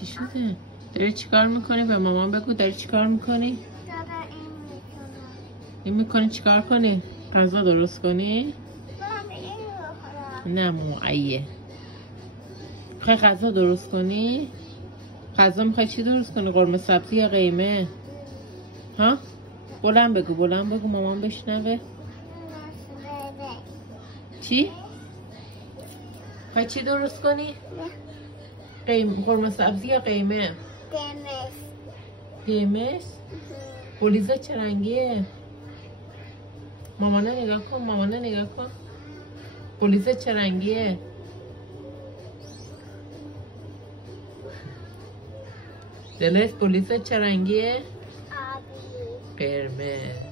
چی شده؟ داری چیکار میکنی؟ به مامان بگو داری چیکار میکنی؟ این میکنی چیکار کنی؟ غذا درست کنی؟ نه معیه. میخوای غذا درست کنی؟ غذا میخوای چی درست کنی؟ قرمه سبزی یا قیمه؟ ها؟ بلند بگو مامان بشنوه. چی؟ میخوای چی درست کنی؟ قرمه سبزی یا قیمه؟ قرمز. قلیزه چه رنگیه؟ مامانه نگاه کن. قلیزه چه رنگیه؟ دلش قلیزه چه رنگیه؟ آبی. قرمز.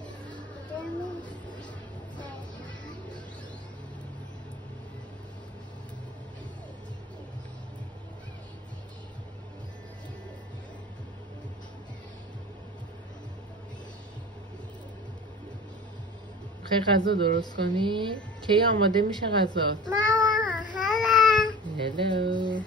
خیلی غذا درست کنی؟ کی آماده میشه غذا؟ ماما هلو. هلو.